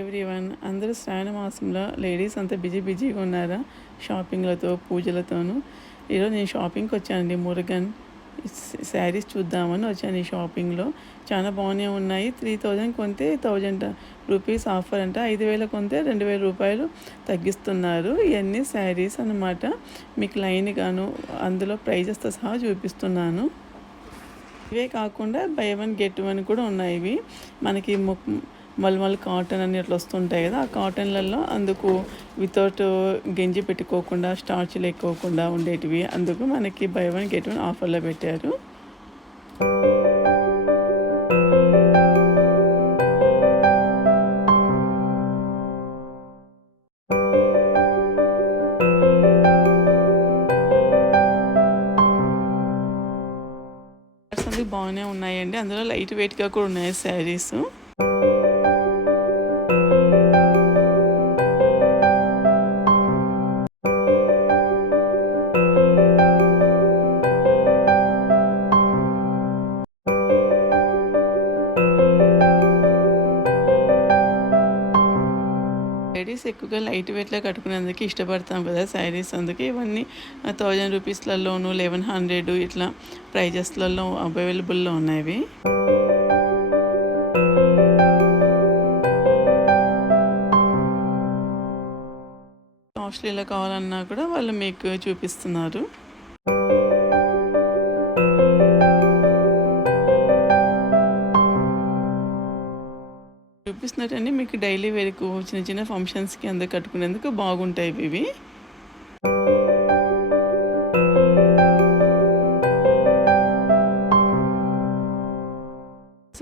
Everyone అందరూ శ్రావణ మాసంలో ladies అంతా బిజీ బిజీగా ఉన్నారా? షాపింగ్లతో పూజలతోనూ. ఈరోజు నేను షాపింగ్కి వచ్చానండి. మురుగన్ శారీస్ చూద్దామని వచ్చాను ఈ షాపింగ్లో చాలా బాగానే ఉన్నాయి. త్రీ థౌజండ్ కొంటే థౌజండ్ రూపీస్ ఆఫర్ అంట. ఐదు వేల కొంటే రెండు వేల రూపాయలు తగ్గిస్తున్నారు. ఇవన్నీ శారీస్ అన్నమాట. మీకు లైన్ గాను అందులో ప్రైజెస్తో సహా చూపిస్తున్నాను. ఇవే కాకుండా బై వన్ గెట్ వన్ కూడా ఉన్నాయి ఇవి. మనకి ము మల్మల్ కాటన్ అని అట్లా వస్తుంటాయి కదా ఆ కాటన్లలో అందుకు వితౌట్ గెంజి పెట్టుకోకుండా స్టార్చ్ లేకోకుండా ఉండేటివి. అందుకు మనకి బై వన్ గెట్ వన్ ఆఫర్లో పెట్టారు. బాగానే ఉన్నాయండి. అందులో లైట్ వెయిట్గా కూడా ఉన్నాయి శారీస్ లేడీస్ ఎక్కువగా లైట్ వెయిట్లో కట్టుకునేందుకు ఇష్టపడతాం కదా శారీస్. అందుకే ఇవన్నీ థౌజండ్ రూపీస్లలోను లెవెన్ హండ్రెడ్ ఇట్లా ప్రైజెస్లలో అవైలబుల్లో ఉన్నాయి కాస్ట్లీలో కావాలన్నా కూడా వాళ్ళు మీకు చూపిస్తున్నారు. చూపిస్తున్నట్టండి. మీకు డైలీ వేరకు చిన్న చిన్న ఫంక్షన్స్కి అందరు కట్టుకునేందుకు బాగుంటాయి ఇవి.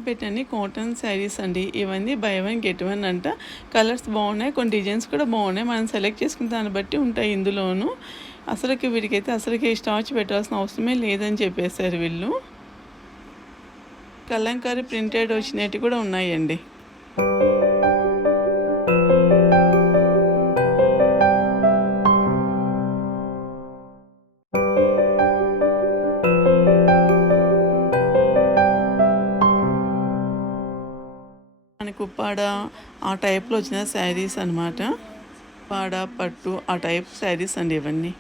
పెట్టండి. కాటన్ శారీస్ అండి. ఇవన్నీ బై వన్ గెట్ వన్ అంట. కలర్స్ బాగున్నాయి. కొన్ని డిజైన్స్ కూడా బాగున్నాయి. మనం సెలెక్ట్ చేసుకున్న దాన్ని బట్టి ఉంటాయి ఇందులోను. అసలుకి వీడికైతే అసలుకి స్టార్చ్ పెట్టాల్సిన అవసరమే లేదని చెప్పేశారు వీళ్ళు. కలంకారీ ప్రింటెడ్ వచ్చినట్టు కూడా ఉన్నాయండి. మనకు ఉప్పాడ ఆ టైప్లో వచ్చిన శారీస్ అనమాట పాడ పట్టు ఆ టైప్ శారీస్ అండి ఇవన్నీ.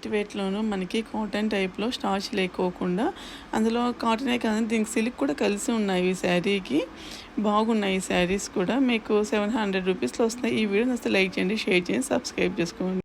లైట్ వెయిట్లోనూ మనకి కాటన్ టైప్లో స్టార్చ్ లేకోకుండా అందులో కాటనే కాదు దీనికి సిల్క్ కూడా కలిసి ఉన్నాయి ఈ శారీకి. బాగున్నాయి ఈ శారీస్ కూడా. మీకు సెవెన్ హండ్రెడ్ రూపీస్లో వస్తున్నాయి. ఈ వీడియో నచ్చితే లైక్ చేయండి షేర్ చేయండి సబ్స్క్రైబ్ చేసుకోండి.